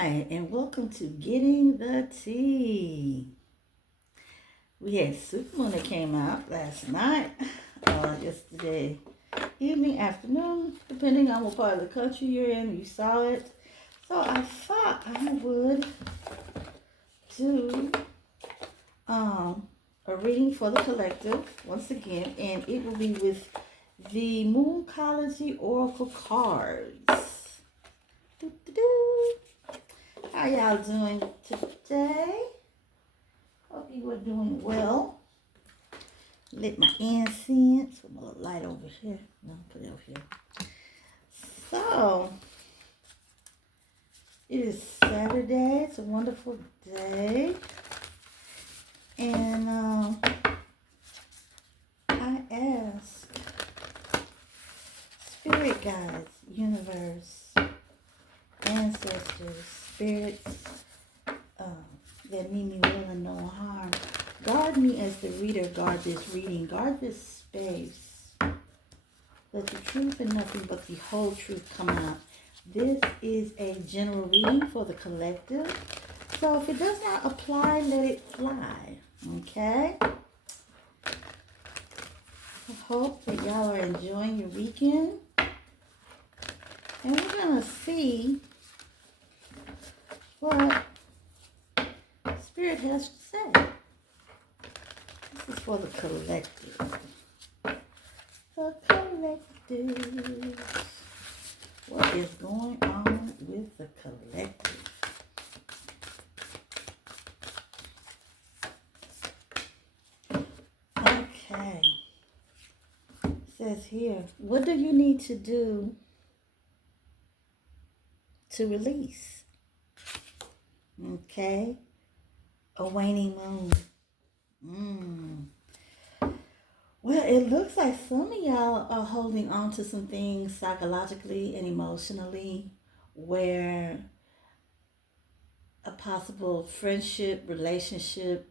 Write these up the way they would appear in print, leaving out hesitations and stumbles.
Hi, and welcome to Getting the Tea. We had Supermoon that came out last night, yesterday evening, afternoon, depending on what part of the country you're in, you saw it. So I thought I would do a reading for the collective once again, and it will be with the Mooncology Oracle cards. Doo-doo-doo. How y'all doing today? Hope you are doing well. Lit my incense. Put my little light over here. No, put it over here. So, it is Saturday. It's a wonderful day. And I ask spirit guides, universe, ancestors, spirits, that mean me will and no harm. Guard me as the reader, guard this reading, guard this space. Let the truth and nothing but the whole truth come out. This is a general reading for the collective. So if it does not apply, let it fly. Okay? I hope that y'all are enjoying your weekend. And we're going to see what Spirit has to say. This is for the collective. The collective. What is going on with the collective? Okay. It says here, what do you need to do to release? Okay. A waning moon. Well, it looks like some of y'all are holding on to some things psychologically and emotionally where a possible friendship, relationship,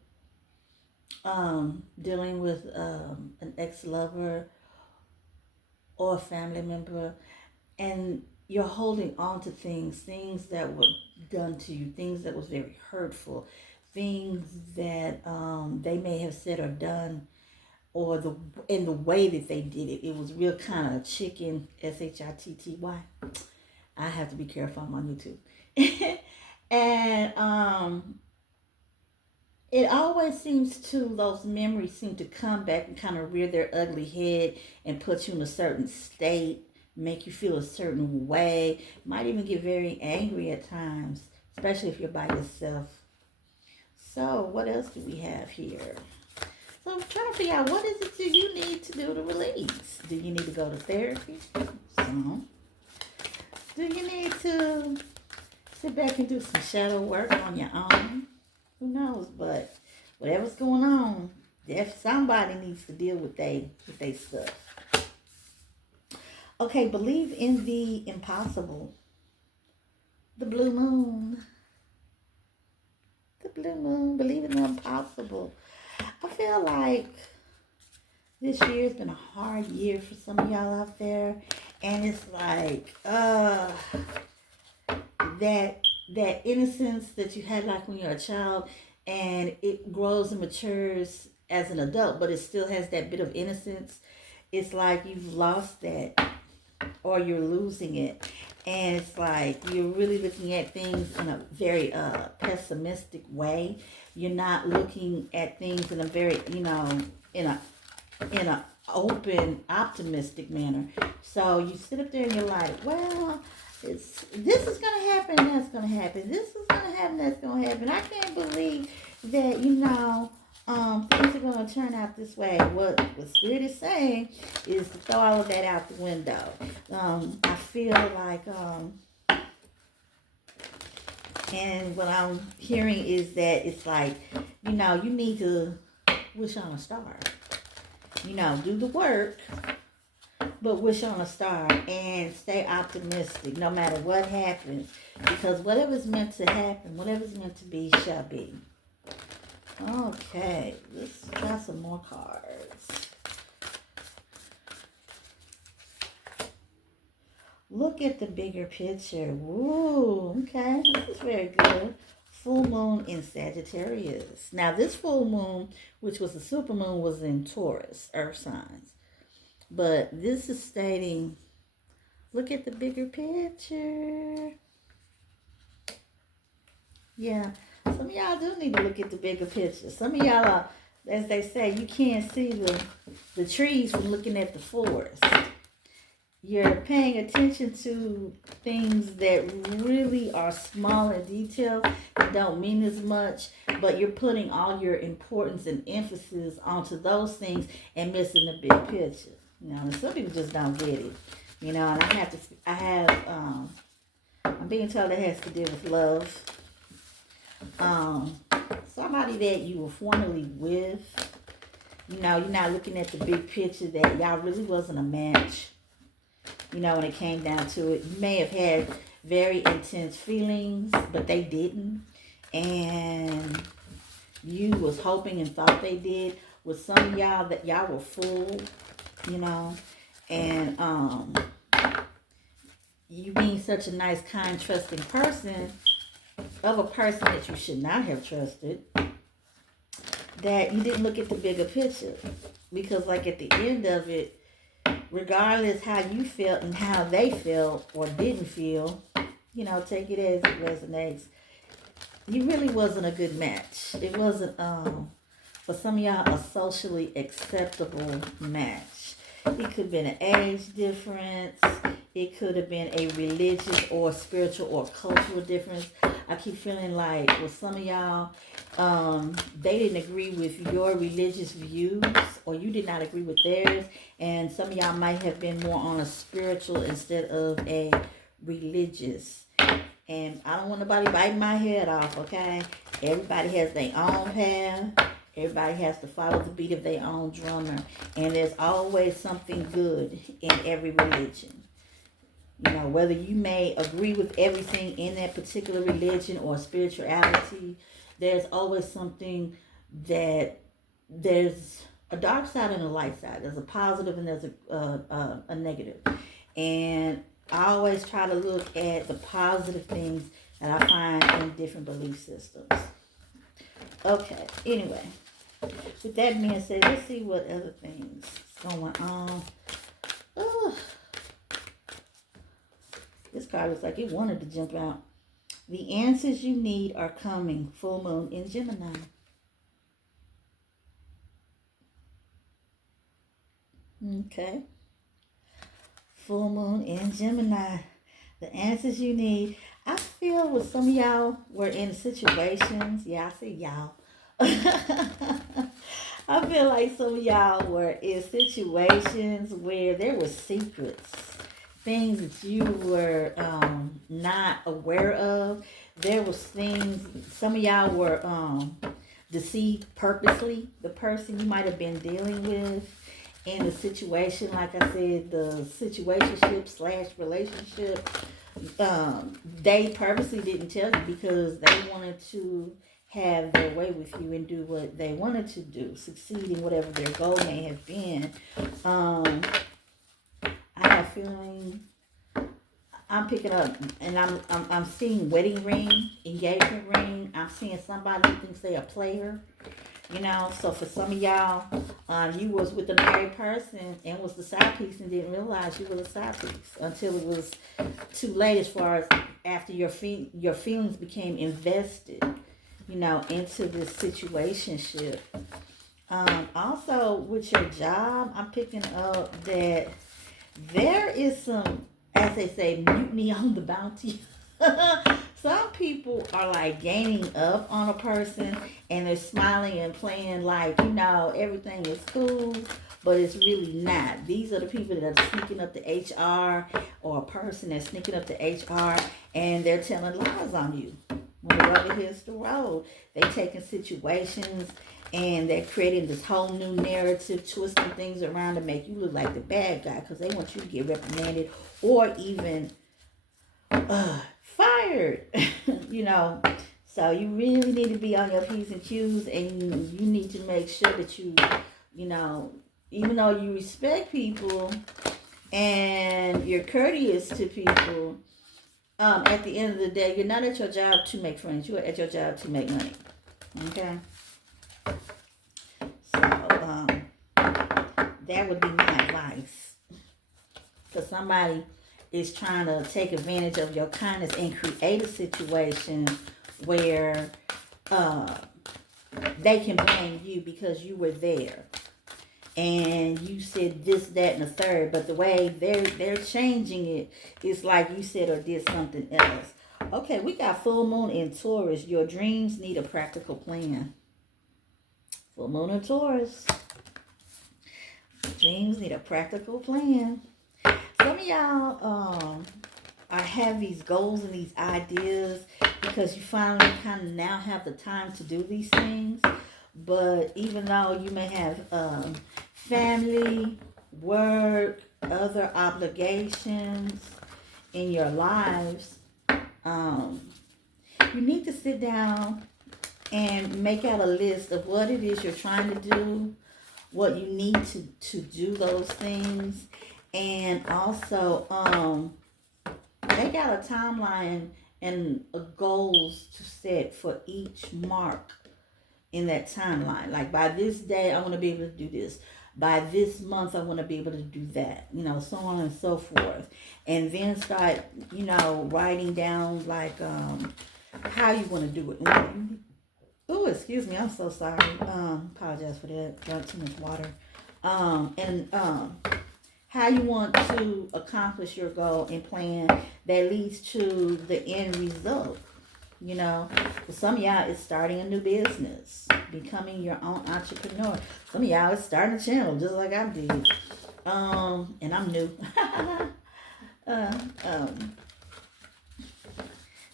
dealing with an ex-lover or a family member, and you're holding on to things that were done to you, things that was very hurtful, things that they may have said or done, or in the way that they did it. It was real kind of chicken, Shitty. I have to be careful. I'm on YouTube. And it always seems to, those memories seem to come back and kind of rear their ugly head and put you in a certain state, make you feel a certain way, might even get very angry at times, especially if you're by yourself. So what else do we have here? So I'm trying to figure out, what is it that you need to do to release? Do you need to go to therapy? Some. Do you need to sit back and do some shadow work on your own? Who knows? But whatever's going on, if somebody needs to deal with they stuff. Okay, believe in the impossible. The blue moon. The blue moon. Believe in the impossible. I feel like this year has been a hard year for some of y'all out there. And it's like, that innocence that you had like when you're a child, and it grows and matures as an adult, but it still has that bit of innocence. It's like you've lost that, or you're losing it. And it's like you're really looking at things in a very pessimistic way. You're not looking at things in a very, in a open, optimistic manner. So you sit up there and you're like, well, this is gonna happen, that's gonna happen. This is gonna happen, that's gonna happen. I can't believe that things are gonna turn out this way. What Spirit is saying is to throw all of that out the window. I feel like and what I'm hearing is that it's like, you need to wish on a star. Do the work, but wish on a star and stay optimistic no matter what happens. Because whatever's meant to happen, whatever's meant to be, shall be. Okay, let's try some more cards. look at the bigger picture. Woo, okay, this is very good. Full moon in Sagittarius. Now, this full moon, which was the super moon, was in Taurus, earth signs. But this is stating, look at the bigger picture. Yeah, some of y'all do need to look at the bigger picture. Some of y'all are, as they say, you can't see the trees from looking at the forest. You're paying attention to things that really are small in detail and don't mean as much, but you're putting all your importance and emphasis onto those things and missing the big picture. You know, and some people just don't get it. You know, and I'm being told it has to do with love. Somebody that you were formerly with, you know, you're not looking at the big picture that y'all really wasn't a match. You know, when it came down to it, you may have had very intense feelings, but they didn't. And you was hoping and thought they did. With some of y'all, that y'all were full, you know. And you being such a nice, kind, trusting person, of a person that you should not have trusted, that you didn't look at the bigger picture. Because like at the end of it, regardless how you felt and how they felt or didn't feel, you know, take it as it resonates. You really wasn't a good match. It wasn't, for some of y'all, a socially acceptable match. It could have been an age difference. It could have been a religious or spiritual or cultural difference. I keep feeling like with some of y'all, they didn't agree with your religious views, or you did not agree with theirs, and some of y'all might have been more on a spiritual instead of a religious. And I don't want nobody biting my head off, okay? Everybody has their own path. Everybody has to follow the beat of their own drummer. And there's always something good in every religion. You know, whether you may agree with everything in that particular religion or spirituality, there's always something that there's a dark side and a light side. There's a positive and there's a negative. And I always try to look at the positive things that I find in different belief systems. Okay, anyway. With that being said, let's see what other things going on. Oh. This card looks like it wanted to jump out. The answers you need are coming. Full moon in Gemini. Okay. Full moon in Gemini. The answers you need. I feel with some of y'all were in situations. Yeah, I see y'all. I feel like some of y'all were in situations where there were secrets. Things that you were not aware of. There was things, some of y'all were deceived purposely. The person you might have been dealing with in the situation, like I said, the situationship / relationship, they purposely didn't tell you because they wanted to have their way with you and do what they wanted to do, succeed in whatever their goal may have been. I have a feeling I'm picking up, and I'm seeing wedding ring, engagement ring. I'm seeing somebody who thinks they're a player. You know, so for some of y'all, you was with a married person and was the side piece and didn't realize you were the side piece until it was too late, as far as after your feelings became invested, you know, into this situationship. Also, with your job, I'm picking up that there is some, as they say, mutiny on the bounty. Some people are like gaining up on a person and they're smiling and playing like, you know, everything is cool, but it's really not. These are the people that are sneaking up to HR, or a person that's sneaking up to HR and they're telling lies on you. When the rubber hits the road, they're taking situations and they're creating this whole new narrative, twisting things around to make you look like the bad guy because they want you to get reprimanded or even fired. You know, so you really need to be on your P's and Q's, and you need to make sure that you know, even though you respect people and you're courteous to people, at the end of the day, you're not at your job to make friends. You're at your job to make money. Okay? So, that would be my advice. Because somebody is trying to take advantage of your kindness and create a situation where they can blame you because you were there and you said this, that, and the third, but the way they're changing it is like you said or did something else. Okay, we got full moon in Taurus. Your dreams need a practical plan. Full moon in Taurus. Dreams need a practical plan. Some of y'all I have these goals and these ideas because you finally kind of now have the time to do these things. But even though you may have family, work, other obligations in your lives, you need to sit down and make out a list of what it is you're trying to do, what you need to do those things, and also make out a timeline and goals to set for each mark in that timeline. Like by this day, I want to be able to do this. By this month, I want to be able to do that. So on and so forth. And then start, writing down like how you want to do it. Oh, excuse me. I'm so sorry. Apologize for that. Drank too much water. And how you want to accomplish your goal and plan that leads to the end result. For some of y'all, it's starting a new business, becoming your own entrepreneur. Some of y'all, it's starting a channel, just like I did. And I'm new.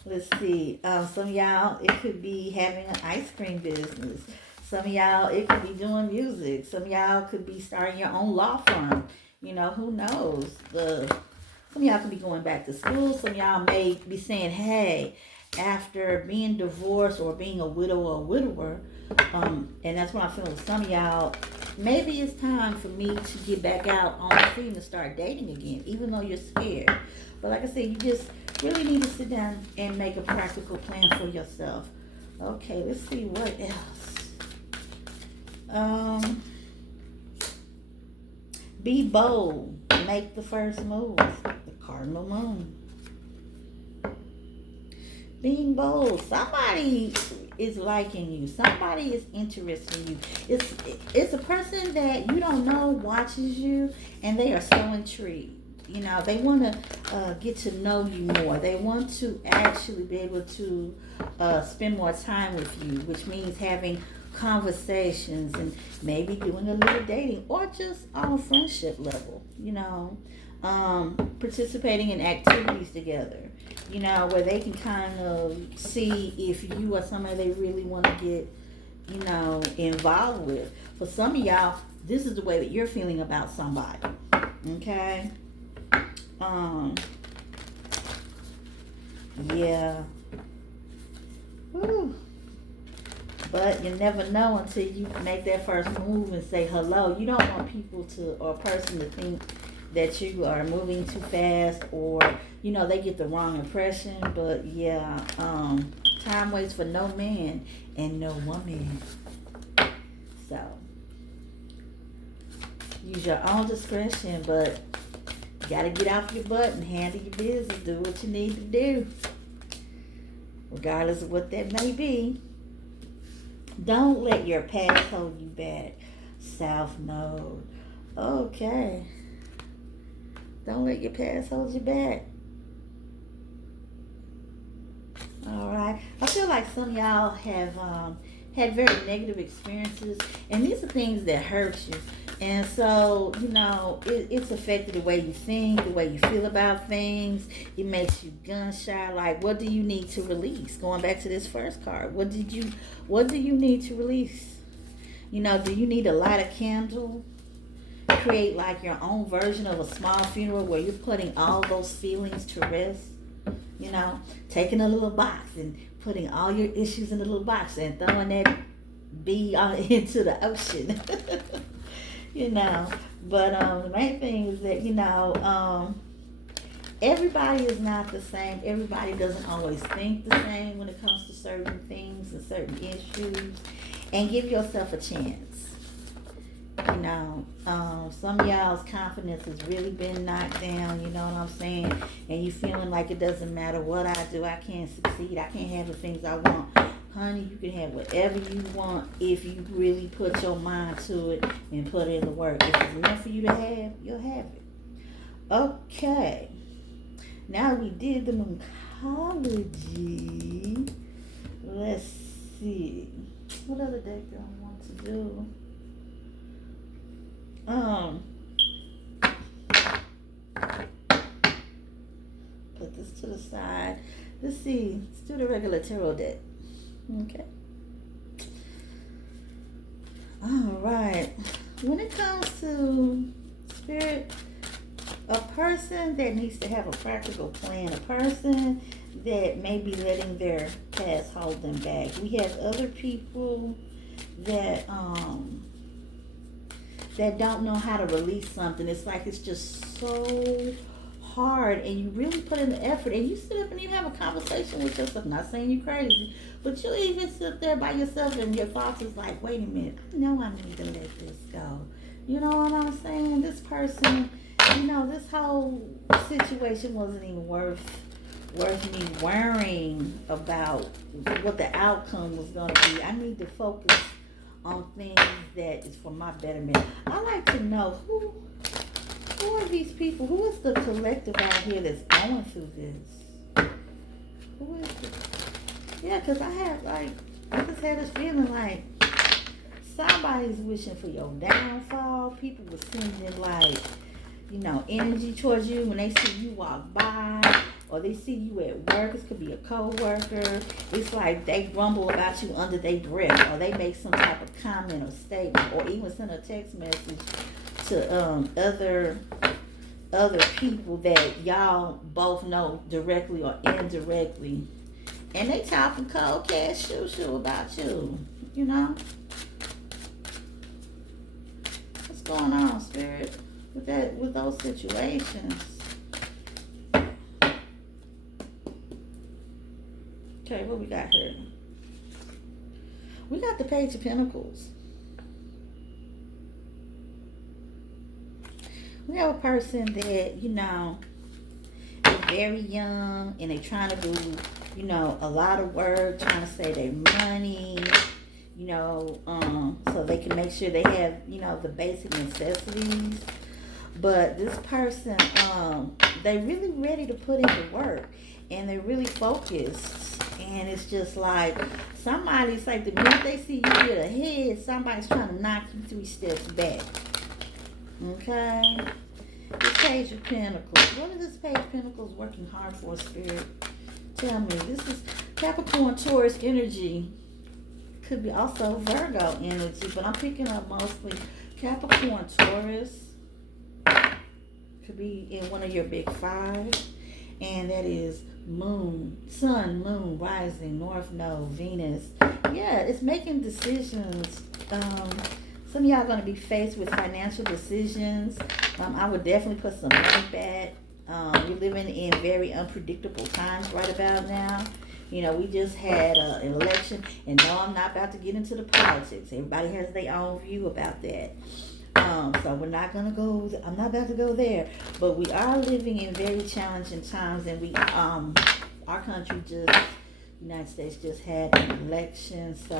Let's see. Some of y'all, it could be having an ice cream business. Some of y'all, it could be doing music. Some of y'all could be starting your own law firm. Who knows? Some of y'all could be going back to school. Some of y'all may be saying, hey, after being divorced or being a widow or a widower, and that's what I feel with some of y'all, maybe it's time for me to get back out on the scene and start dating again, even though you're scared. But like I said, you just really need to sit down and make a practical plan for yourself. Okay, let's see what else. Be bold. Make the first move. The cardinal moon. Being bold. Somebody is liking you. Somebody is interested in you. It's a person that you don't know watches you, and they are so intrigued. They want to get to know you more. They want to actually be able to spend more time with you, which means having conversations and maybe doing a little dating or just on a friendship level. Participating in activities together. Where they can kind of see if you are somebody they really want to get, involved with. For some of y'all, this is the way that you're feeling about somebody. Okay? Yeah. Woo. But you never know until you make that first move and say hello. You don't want people or a person to think that you are moving too fast or, they get the wrong impression. But yeah, time waits for no man and no woman. So, use your own discretion, but you got to get off your butt and handle your business. Do what you need to do, regardless of what that may be. Don't let your past hold you back. South Node. Okay. Don't let your past hold you back. All right. I feel like some of y'all have had very negative experiences, and these are things that hurt you. And so, it's affected the way you think, the way you feel about things. It makes you gun shy. Like, what do you need to release? Going back to this first card, what do you need to release? Do you need to light a candle? Create like your own version of a small funeral where you're putting all those feelings to rest. Taking a little box and putting all your issues in a little box and throwing that bee into the ocean. But the main thing is that Everybody is not the same. Everybody doesn't always think the same when it comes to certain things and certain issues. And give yourself a chance. You know, some of y'all's confidence has really been knocked down, you know what I'm saying? And you feeling like it doesn't matter what I do, I can't succeed, I can't have the things I want. Honey, you can have whatever you want if you really put your mind to it and put in the work. If it's meant for you to have, you'll have it. Okay. Now we did the Mooncology. Let's see. What other deck do I want to do? Put this to the side. Let's see. Let's do the regular tarot deck. Okay. All right. When it comes to spirit, a person that needs to have a practical plan, a person that may be letting their past hold them back. We have other people that that don't know how to release something. It's like it's just so hard, and you really put in the effort, and you sit up and you have a conversation with yourself. Not saying you're crazy, but you even sit there by yourself and your thoughts is like, wait a minute, I know I need to let this go. You know what I'm saying? This person, you know, this whole situation wasn't even worth me worrying about what the outcome was going to be. I need to focus on things that is for my betterment. I like to know who are these people? Who is the collective out here that's going through this? Who is it? Yeah, because I just had this feeling like somebody's wishing for your downfall. People were sending like, you know, energy towards you when they see you walk by, or they see you at work. This could be a co-worker. It's like they grumble about you under their breath, or they make some type of comment or statement, or even send a text message to other people that y'all both know directly or indirectly, and they talking cold cash shoo about you. You know, what's going on, spirit, with those situations? Okay, what we got here? We got the Page of Pentacles. We have a person that, you know, is very young and they trying to do, you know, a lot of work, trying to save their money, you know, so they can make sure they have, you know, the basic necessities. But this person, they really ready to put in the work, and they're really focused. And it's just like somebody's like, the minute they see you get ahead, somebody's trying to knock you 3 steps back. Okay? This Page of Pentacles. What is this Page of Pentacles working hard for, spirit? Tell me. This is Capricorn, Taurus energy. Could be also Virgo energy, but I'm picking up mostly Capricorn, Taurus. Could be in one of your big 5. And that is Moon, Sun, Moon, Rising, North Node, Venus. Yeah, it's making decisions. Some of y'all are going to be faced with financial decisions. I would definitely put some money back. We're living in very unpredictable times right about now. You know, we just had an election, and no, I'm not about to get into the politics. Everybody has their own view about that. So we're not going to go, I'm not about to go there, but we are living in very challenging times, and we, our country United States just had an election, so,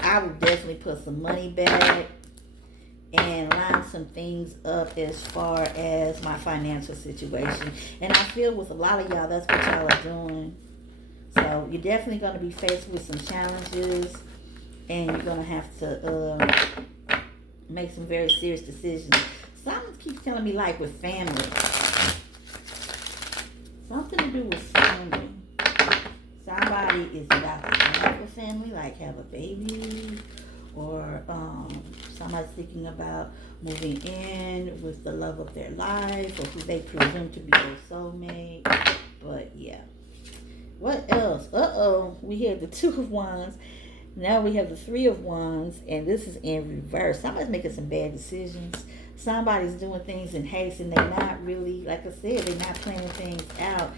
I would definitely put some money back and line some things up as far as my financial situation. And I feel with a lot of y'all, that's what y'all are doing. So you're definitely going to be faced with some challenges, and you're going to have to make some very serious decisions. Something keeps telling me like with family. Something to do with family. Somebody is about to have a family, like have a baby, or somebody's thinking about moving in with the love of their life, or who they presume to be their soulmate. But yeah. What else? We had the 2 of Wands. Now we have the 3 of Wands, and this is in reverse. Somebody's making some bad decisions. Somebody's doing things in haste and they're not really, like I said, they're not planning things out.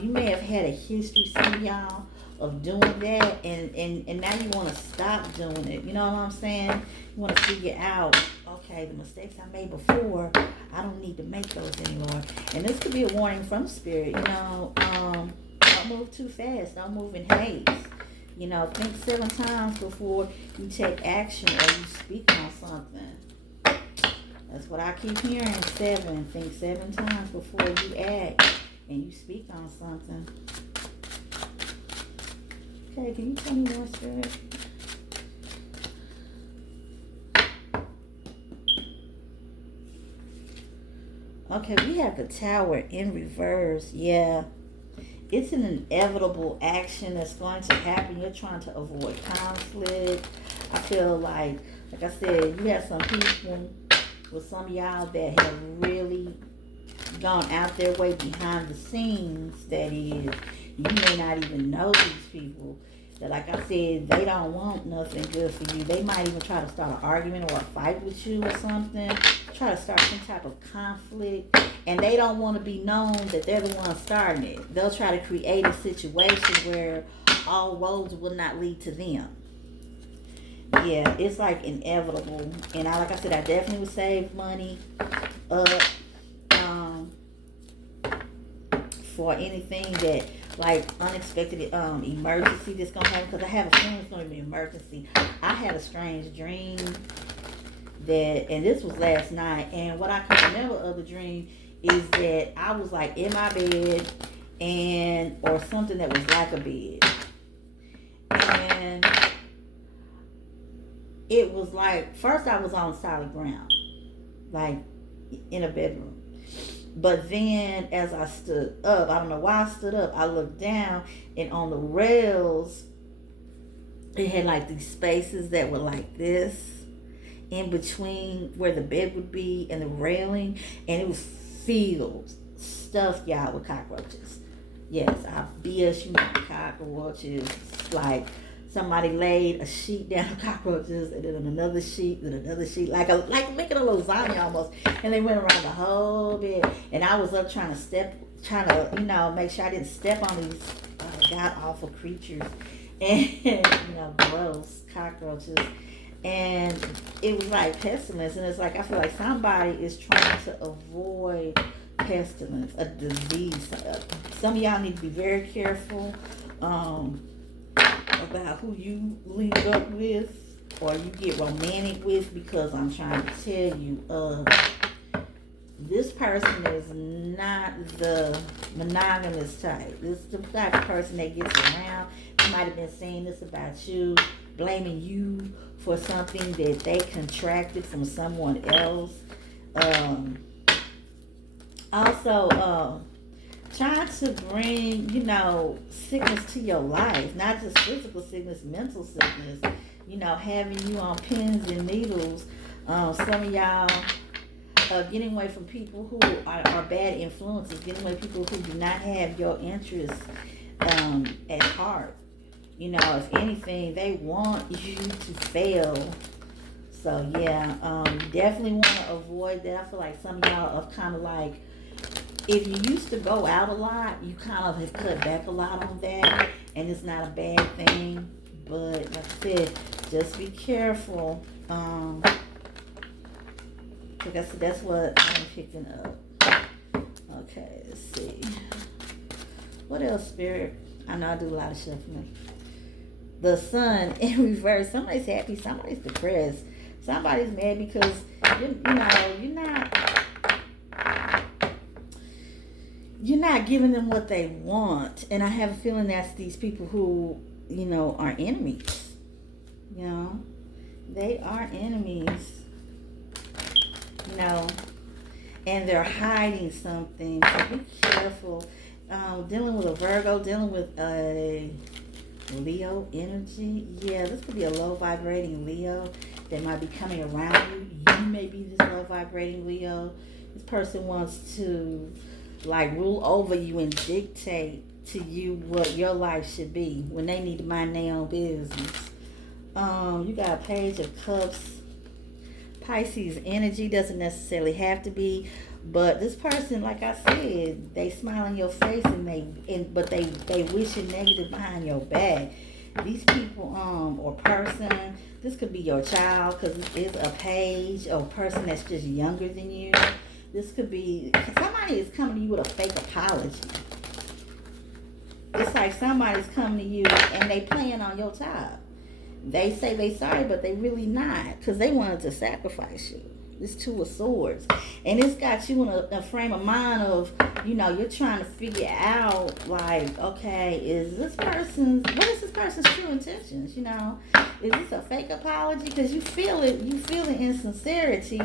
You may have had a history, some of y'all, of doing that, and now you want to stop doing it. You know what I'm saying? You want to figure out, okay, the mistakes I made before, I don't need to make those anymore. And this could be a warning from spirit. Don't move too fast. Don't move in haste. Think 7 times before you take action or you speak on something. That's what I keep hearing. 7. Think 7 times before you act and you speak on something. Okay, can you tell me more, Spirit? Okay, we have the Tower in reverse. Yeah. It's an inevitable action that's going to happen. You're trying to avoid conflict. I feel like I said, you have some people with some of y'all that have really gone out their way behind the scenes. That is, you may not even know these people. That, like I said, they don't want nothing good for you. They might even try to start an argument or a fight with you or something. Try to start some type of conflict. And they don't want to be known that they're the one starting it. They'll try to create a situation where all roads will not lead to them. Yeah, it's like inevitable. And like I said, I definitely would save money up for anything that, like, unexpected emergency that's going to happen. Because I have a feeling it's going to be an emergency. I had a strange dream and this was last night. And what I can remember of the dream is that I was like in my bed or something that was like a bed. And it was like, first I was on solid ground, like in a bedroom. But then as I stood up, I don't know why I stood up, I looked down, and on the rails, it had like these spaces that were like this in between where the bed would be and the railing, and it was filled, stuffed, y'all, with cockroaches. Yes, I BS you not, cockroaches. Like somebody laid a sheet down of cockroaches, and then another sheet, like making a lasagna almost. And they went around the whole bed, and I was up trying to make sure I didn't step on these god awful creatures, and gross cockroaches. And it was like pestilence, and it's like I feel like somebody is trying to avoid pestilence, a disease. Some of y'all need to be very careful about who you link up with or you get romantic with, because I'm trying to tell you, this person is not the monogamous type. This is the type of person that gets around. They might have been saying this about you, blaming you for something that they contracted from someone else. Also, trying to bring, sickness to your life, not just physical sickness, mental sickness, having you on pins and needles. Some of y'all getting away from people who are bad influences, getting away from people who do not have your interests at heart. If anything, they want you to fail. So, yeah, you definitely want to avoid that. I feel like some of y'all are kind of like, if you used to go out a lot, you kind of have cut back a lot on that, and it's not a bad thing. But like I said, just be careful. Because that's what I'm picking up. Okay, let's see. What else, Spirit? I know I do a lot of shuffling. The Sun in reverse. Somebody's happy, somebody's depressed. Somebody's mad because you're not giving them what they want. And I have a feeling that's these people who, are enemies. They are enemies. And they're hiding something. So be careful. Dealing with a Virgo, dealing with a Leo energy. Yeah, this could be a low vibrating Leo that might be coming around you. You may be this low vibrating Leo. This person wants to rule over you and dictate to you what your life should be when they need to mind their own business. You got a Page of Cups, Pisces energy doesn't necessarily have to be, but this person, like I said, they smile in your face but they wishing negative behind your back. These people, or person, this could be your child because it's a page or person that's just younger than you. This could be somebody is coming to you with a fake apology. It's like somebody's coming to you and they playing on your top. They say they sorry, but they really not because they wanted to sacrifice you. This Two of Swords. And it's got you in a frame of mind of, you're trying to figure out, like, okay, what is this person's true intentions, Is this a fake apology? Because you feel the insincerity,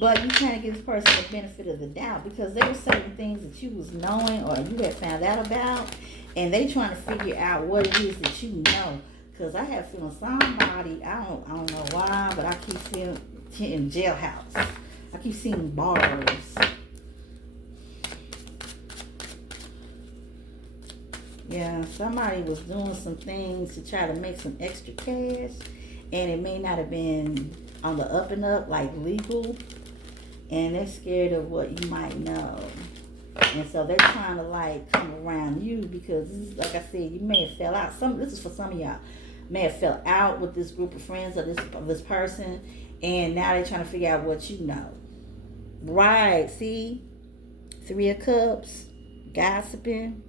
but you trying to give this person the benefit of the doubt because there were certain things that you was knowing or you had found out about, and they trying to figure out what it is that you know. Because I have feeling somebody, I don't know why, but I keep feeling in jailhouse. I keep seeing bars. Yeah, somebody was doing some things to try to make some extra cash, and it may not have been on the up and up, like legal, and they're scared of what you might know. And so they're trying to like come around you because, like I said, you may have fell out. This is for some of y'all. May have fell out with this group of friends or this person, and now they're trying to figure out what you know. Right? See, 3 of Cups, gossiping,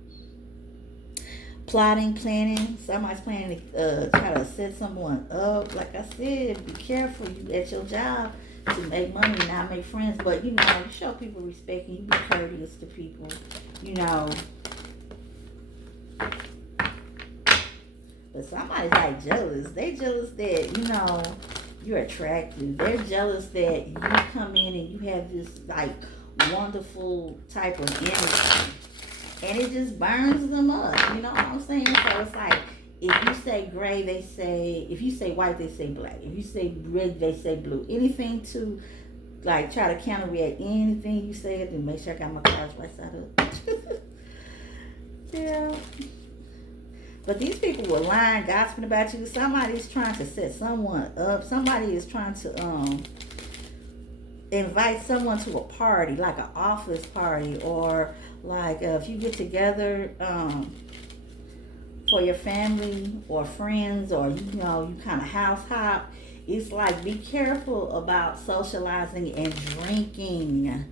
plotting, planning. Somebody's planning to try to set someone up. Like I said, be careful. You at your job to make money, not make friends. But you show people respect and you be courteous to people. But somebody's like jealous. They jealous that, you're attractive. They're jealous that you come in and you have this like wonderful type of energy. And it just burns them up. You know what I'm saying? So it's like, if you say gray, if you say white, they say black. If you say red, they say blue. Anything to like try to counteract anything you say, then make sure I got my cards right side up. Yeah. But these people were lying, gossiping about you. Somebody's trying to set someone up. Somebody is trying to invite someone to a party, like an office party, or like if you get together for your family or friends, or you kind of house hop. It's like, be careful about socializing and drinking.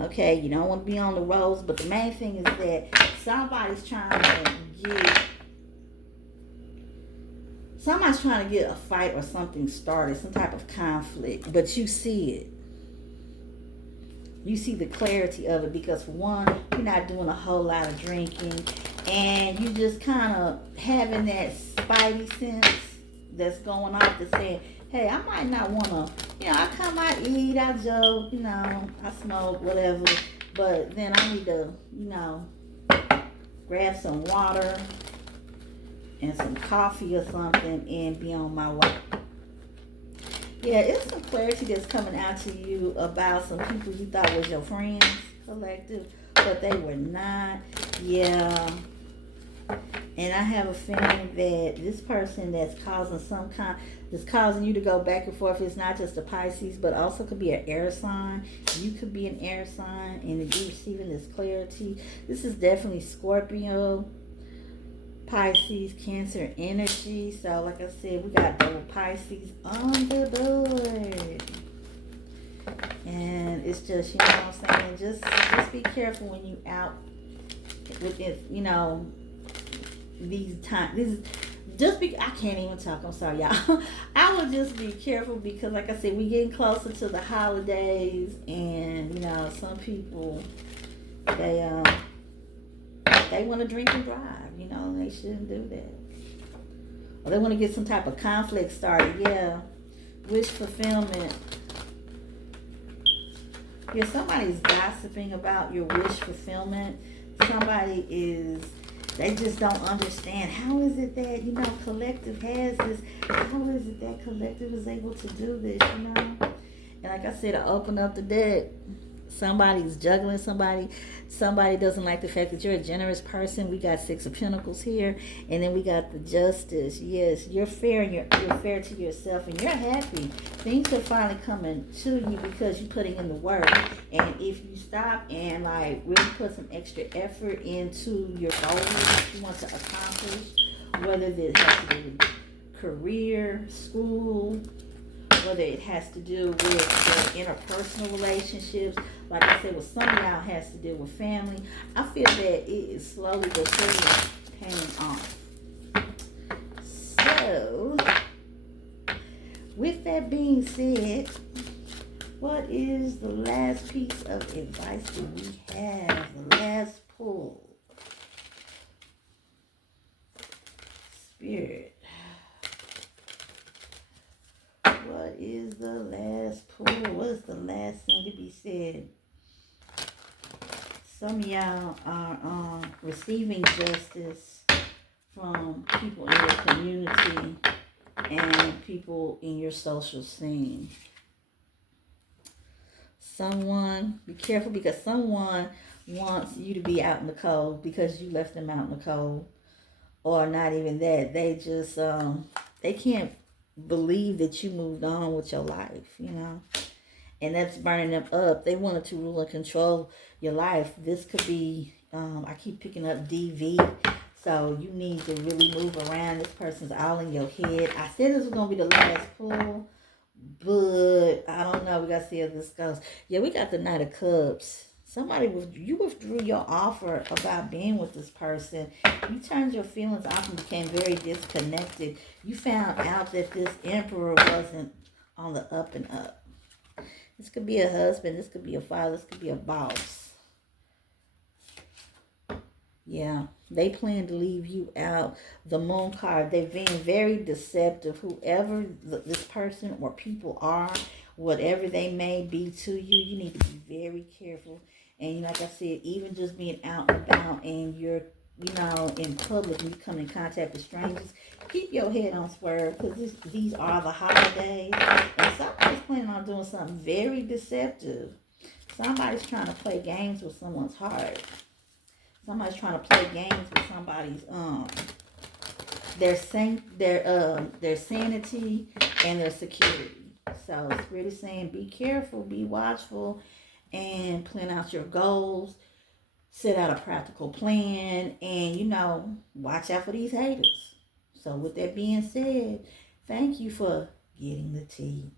Okay, you don't want to be on the roads, but the main thing is that somebody's trying to get a fight or something started, some type of conflict, but you see it. You see the clarity of it because, for one, you're not doing a whole lot of drinking, and you just kind of having that spidey sense that's going off to say, hey, I might not want to, I come, I eat, I joke, I smoke, whatever, but then I need to, grab some water and some coffee or something and be on my way. Yeah, it's some clarity that's coming out to you about some people you thought was your friends, collective, but they were not. Yeah. And I have a feeling that this person that's causing you to go back and forth is not just a Pisces, but also could be an air sign. You could be an air sign, and if you're receiving this clarity, this is definitely Scorpio, Pisces, Cancer energy. So like I said, we got double Pisces on the board. And it's just, what I'm saying, just be careful when you out with it, these times. I can't even talk, I'm sorry, y'all. I would just be careful because, like I said, we getting closer to the holidays, and some people, they want to drink and drive. They shouldn't do that. Or they want to get some type of conflict started. Yeah. Wish fulfillment. Yeah, somebody's gossiping about your wish fulfillment. They just don't understand. How is it that, collective has this? How is it that collective is able to do this, And like I said, I open up the deck. somebody's juggling somebody doesn't like the fact that you're a generous person. We got Six of Pentacles here, and then we got the Justice. Yes, you're fair, and you're fair to yourself, and you're happy. Things are finally coming to you because you're putting in the work. And if you stop and like really put some extra effort into your goals that you want to accomplish, whether this has to do with career, school, whether it has to do with your interpersonal relationships, like I said, with some of y'all has to do with family. I feel that it is slowly but surely paying off. So, with that being said, what is the last piece of advice that we have? The last pull. Spirit. What is the last pull? What is the last thing to be said? Some of y'all are receiving justice from people in your community and people in your social scene. Someone, be careful, because someone wants you to be out in the cold because you left them out in the cold. Or not even that. They just, they can't believe that you moved on with your life, you know. And that's burning them up. They wanted to rule and control your life. This could be, I keep picking up DV. So you need to really move around. This person's all in your head. I said this was going to be the last pull, but I don't know. We got to see how this goes. Yeah, we got the Knight of Cups. You withdrew your offer about being with this person. You turned your feelings off and became very disconnected. You found out that this Emperor wasn't on the up and up. This could be a husband. This could be a father. This could be a boss. Yeah, they plan to leave you out. The Moon card, they're being very deceptive. Whoever this person or people are, whatever they may be to you, you need to be very careful. And like I said, even just being out and about and you're, in public and you come in contact with strangers, keep your head on swerve, because these are the holidays. And somebody's planning on doing something very deceptive. Somebody's trying to play games with someone's heart. Somebody's trying to play games with somebody's their sanity and their security. So it's really saying be careful, be watchful, and plan out your goals. Set out a practical plan, and watch out for these haters. So with that being said, thank you for getting the tea.